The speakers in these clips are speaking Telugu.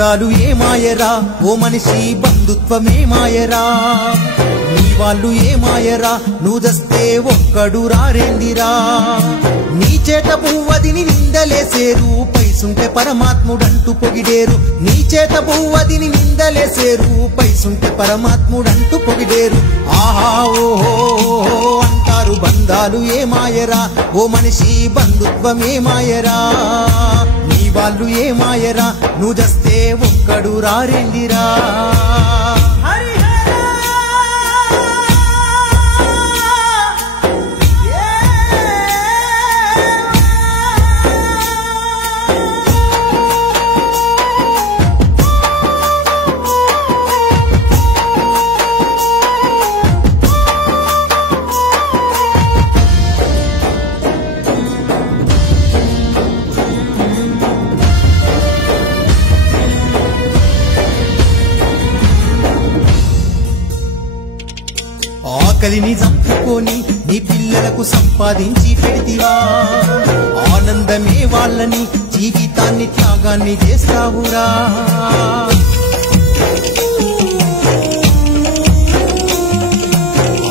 బంధాలు ఏమాయరా ఓ మనిషి బంధుత్వమే మాయరా నీ వాళ్ళు ఏమాయరా నువ్వు దస్తే ఒక్కడు రారేందిరా నీ చేత పువ్వదిని నిందలేసేరు పైసుంటే పరమాత్ముడంటూ పొగిడేరు నీ చేత పువ్వదిని నిందలేసేరు పైసుంటే పరమాత్ముడంటూ పొగిడేరు ఆహా ఓహో అంటారు బంధాలు ఏమాయరా ఓ మనిషి బంధుత్వమే మాయరా నీ వాళ్ళు ఏమాయరా నువ్వు దస్తే ఒక్కడు రారేందిరా ఆకలిని చంపుకొని నీ పిల్లలకు సంపాదించి పెడితివా ఆనందమే వాళ్ళని జీవితాన్ని త్యాగాన్ని చేస్తావురా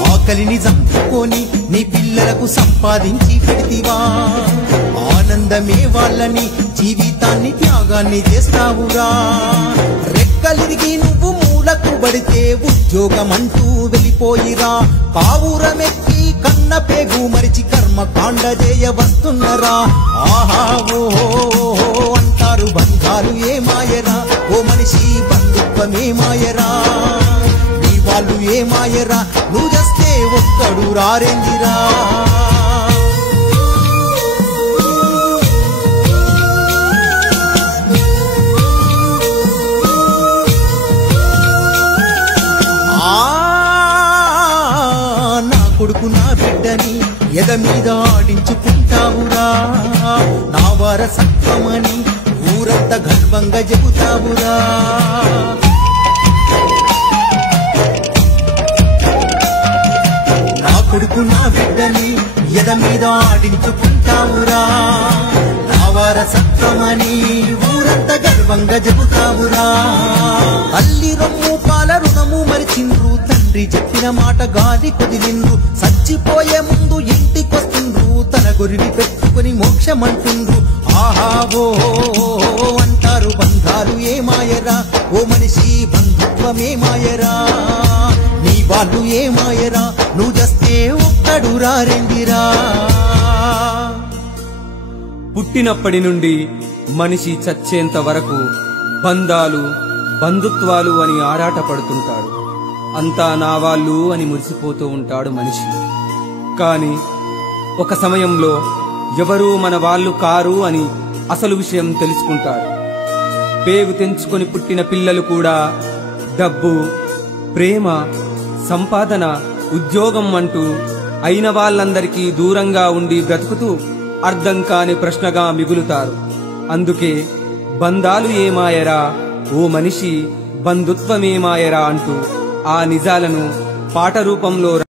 ఆకలిని చంపుకొని నీ పిల్లలకు సంపాదించి పెడితివా ఆనందమే వాళ్ళని జీవితాన్ని త్యాగాన్ని చేస్తావురా రెక్కలిరిగి నువ్వు మూలకు పడితే ఉద్యోగమంటూ వెళ్ళిపోయిరా పావురమెక్కి కన్న పేగు మరిచి కర్మకాండ చేయ వస్తున్నరా ఆహా ఓహో అంటారు బంధాలు ఏమాయరా ఓ మనిషి బంధుత్వమే మాయరా నీ వాళ్ళు ఏమాయరా నువ్వు చేస్తే ఒక్కడు రారేందిరా కొడుకు నా బిడ్డని ఎద మీద ఆడించుకుంటావురా నా వారసత్వమని ఊరంతా గర్వంగా చెబుతావురా నా కొడుకు నా బిడ్డని ఎద మీద ఆడించుకుంటావురా నా వారసత్వమని ఊరంతా గర్వంగా చెబుతావురా తల్లి రొమ్ము పాల రుణము మరిచిండ్రు తండ్రి చెప్పిన మాట గాలి కొదిలిండ్రు చచ్చిపోయే ముందు ఇంటికొస్తుండ్రు తన గొరివి పెట్టుకుని మోక్షమంటుండ్రు ఆహా ఓ అంటారు బంధాలు ఏమాయరా ఓ మనిషి బంధుత్వమే మాయరా నీ వాళ్ళు ఏమాయరా నువ్వు చేస్తే ఒక్కడు రారేందిరా పుట్టినప్పటి నుండి మనిషి చచ్చేంత వరకు బంధాలు బంధుత్వాలు అని ఆరాటపడుతుంటాడు అంతా నా వాళ్ళు అని మురిసిపోతూ ఉంటాడు మనిషి కాని ఒక సమయంలో ఎవరూ మన వాళ్ళు కారు అని అసలు విషయం తెలుసుకుంటాడు పేగు తెంచుకొని పుట్టిన పిల్లలు కూడా డబ్బు ప్రేమ సంపాదన ఉద్యోగం అంటూ అయిన వాళ్ళందరికీ దూరంగా ఉండి బ్రతుకుతూ అర్థం కాని ప్రశ్నగా మిగులుతారు అందుకే బంధాలు ఏమాయరా ఓ మనిషి బంధుత్వమేమాయరా అంటూ ఆ నిజాలను పాట రూపంలో